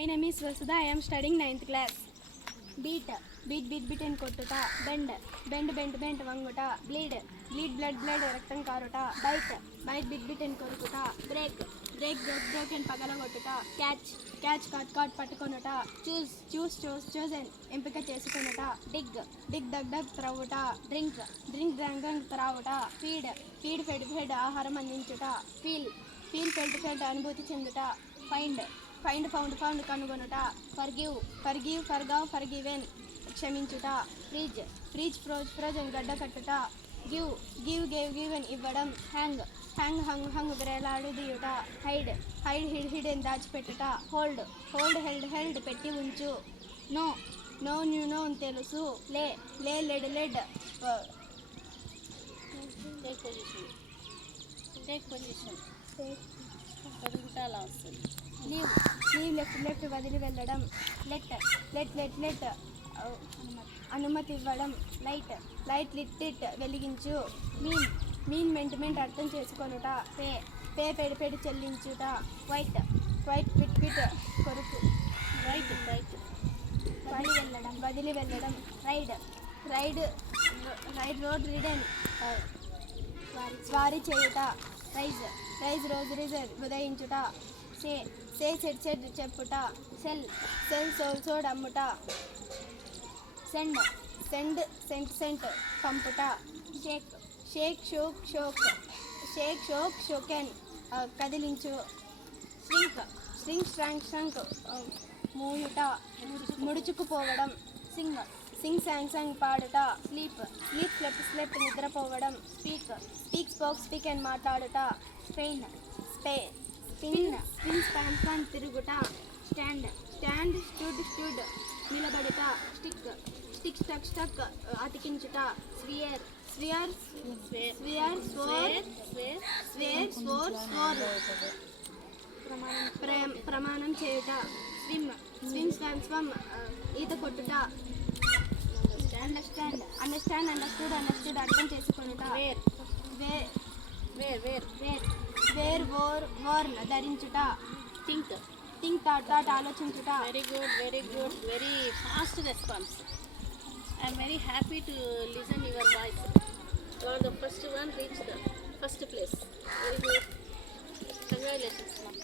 My name is Vasudha. I am studying 9th class. Beat and కొట్టుట. Bend వంగుట. Bleed blood రక్తం కారుట. Bite bit and కొరుకుట. Break and పగలగొట్టుట. Catch caught పట్టుకొనుట. Choose and ఎంపిక చేసుకొనుట. Dig త్రవ్వుట. Drink త్రావుట. Feed fed ఆహారం అందించుట. Feel felt అనుభూతి చెందుట. Find found కనుగొనుట. Forgive forgiven క్షమించుట. Freeze frozen గడ్డ కట్టుట. Give given ఇవ్వడం. Hang వేలాడదీయుట. Hide దాచిపెట్టుట. Hold held పెట్టి ఉంచు. No తెలుసు. Led Take position. కదులుతా అలా వస్తుంది. Leave left వదిలి వెళ్ళడం. Let అనుమతి ఇవ్వడం. Light lit వెలిగించు. Mean మెంట్ అర్థం చేసుకొనుట. Pay పెడి చెల్లించుట. Quit కొరుకు. Right. వదిలి వెళ్ళడం. Ride road ridden స్వారీ చేయుట. Rise రోజు ఉదయించుట. Say సెడ్ చెప్పుట. Sell సోడ్ అమ్ముట. Send పంపుట. Shake shoken కదిలించు. Shrink మూయుట. ముడుచుకుపోవడం. Sing sang పాడుట. Sleep slept నిద్రపోవడం. Speak and మాట్లాడుట. Spin span తిరుగుట. Stand stood నిలబడుట. Stick stuck అతికించుట. Swear swore ప్రమాణం చేయుట. Swim ఈత కొట్టుట. Understood అర్థం చేసుకొనుట. Wear worn ధరించుట. Think thought ఆలోచించుట. Very good. Very fast response. I am very happy to listen your voice. You are the first one reached the first place. Very good. Congratulations, ma'am.